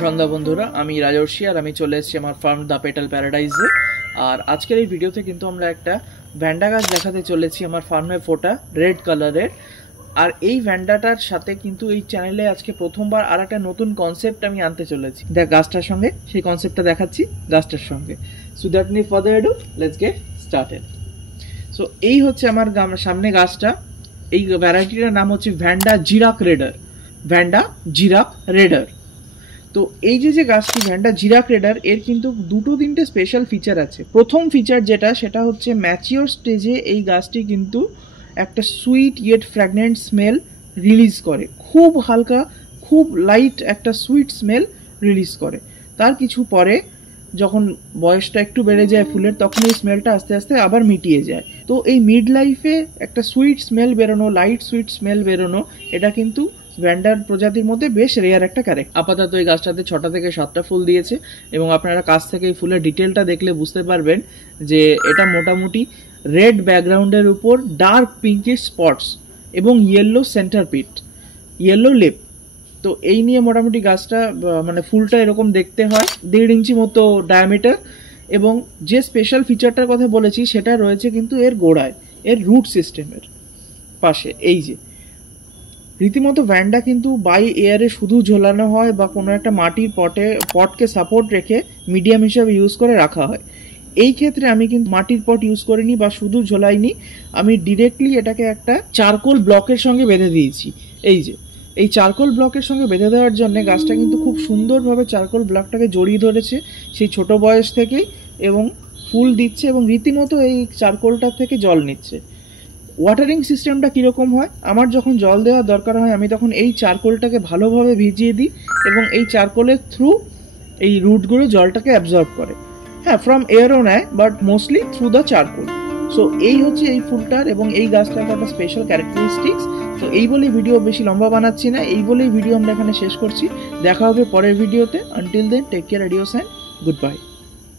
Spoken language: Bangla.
সন্ধ্যা বন্ধুরা, আমি রাজর্ষি আর আমি চলে এসেছি আমার ফার্ম দ্য পেটাল প্যারাডাইজে। আর আজকের এই ভিডিওতে কিন্তু আমরা একটা ভ্যান্ডা গাছ দেখাতে চলেছি আমার ফার্মে ফোটা রেড কালারের। আর এই ভ্যান্ডাটার সাথে কিন্তু এই চ্যানেলে আজকে প্রথমবার আর একটা নতুন কনসেপ্ট আমি আনতে চলেছি। দেখ গাছটার সঙ্গে সেই কনসেপ্টটা দেখাচ্ছি গাছটার সঙ্গে। So that no further ado, let's get started. So এই হচ্ছে আমার সামনে গাছটা। এই ভ্যারাইটিটার নাম হচ্ছে ভ্যান্ডা জিরাক রেডার। ভ্যান্ডা জিরাক রেডার। তো এই যে গাছটি ভ্যান্ডা জিরাক রেডার, এর কিন্তু দুটো তিনটে স্পেশাল ফিচার আছে। প্রথম ফিচার যেটা, সেটা হচ্ছে ম্যাচিওর স্টেজে এই গাছটি কিন্তু একটা sweet yet fragrant smell release করে। খুব হালকা, খুব লাইট একটা সুইট স্মেল রিলিজ করে। তার কিছু পরে যখন বয়সটা একটু বেড়ে যায় ফুলের, তখন এই স্মেলটা আস্তে আস্তে আবার মিটিয়ে যায়। তো এই মিড লাইফে একটা সুইট স্মেল বেরোনো, লাইট সুইট স্মেল বেরোনো, এটা কিন্তু ভ্যান্ডার প্রজাতির মধ্যে বেশ রেয়ার একটা ক্যারেক্টার। আপাতত এই গাছটাতে 6টা থেকে 7টা ফুল দিয়েছে এবং আপনারা কাছ থেকে এই ফুলের ডিটেলটা দেখলে বুঝতে পারবেন যে এটা মোটামুটি রেড ব্যাকগ্রাউন্ডের উপর ডার্ক পিঙ্কিশ স্পটস এবং ইয়েলো সেন্টার পিট, ইয়েলো লিপ। তো এই নিয়ে মোটামুটি গাছটা মানে ফুলটা এরকম দেখতে হয়, 1.5 ইঞ্চি মতো ডায়ামিটার। এবং যে স্পেশাল ফিচারটার কথা বলেছি সেটা রয়েছে কিন্তু এর গোড়ায়, এর রুট সিস্টেমের পাশে। এই যে রীতিমতো ভ্যান্ডা কিন্তু বাই এয়ারে শুধু ঝোলানো হয় বা কোনো একটা মাটির পটকে সাপোর্ট রেখে মিডিয়াম হিসাবে ইউজ করে রাখা হয়। এই ক্ষেত্রে আমি কিন্তু মাটির পট ইউজ করিনি বা শুধু ঝোলাইনি, আমি ডিরেক্টলি এটাকে একটা চারকোল ব্লকের সঙ্গে বেঁধে দিয়েছি। এই চারকোল ব্লকের সঙ্গে বেঁধে দেওয়ার জন্য গাছটা কিন্তু খুব সুন্দরভাবে চারকোল ব্লকটাকে জড়িয়ে ধরেছে সেই ছোট বয়স থেকেই, এবং ফুল দিচ্ছে এবং রীতিমতো এই চারকোলটার থেকে জল নিচ্ছে। ওয়াটারিং সিস্টেমটা কীরকম হয়, আমার যখন জল দেওয়ার দরকার হয় আমি তখন এই চারকোলটাকে ভালোভাবে ভিজিয়ে দিই এবং এই চারকোলের থ্রু এই রুটগুলো জলটাকে অ্যাবজর্ব করে। হ্যাঁ, ফ্রম এয়ারও নেয়, but mostly through the charcoal. So এই হচ্ছে এই ফুলটার এবং এই গাছটার একটা স্পেশাল ক্যারেক্টারিস্টিক্স। তো এই বলেই ভিডিও বেশি লম্বা বানাচ্ছি না, এই বলেই ভিডিও আমরা এখানে শেষ করছি। দেখা হবে পরের ভিডিওতে। Until then, take care, adios and good by.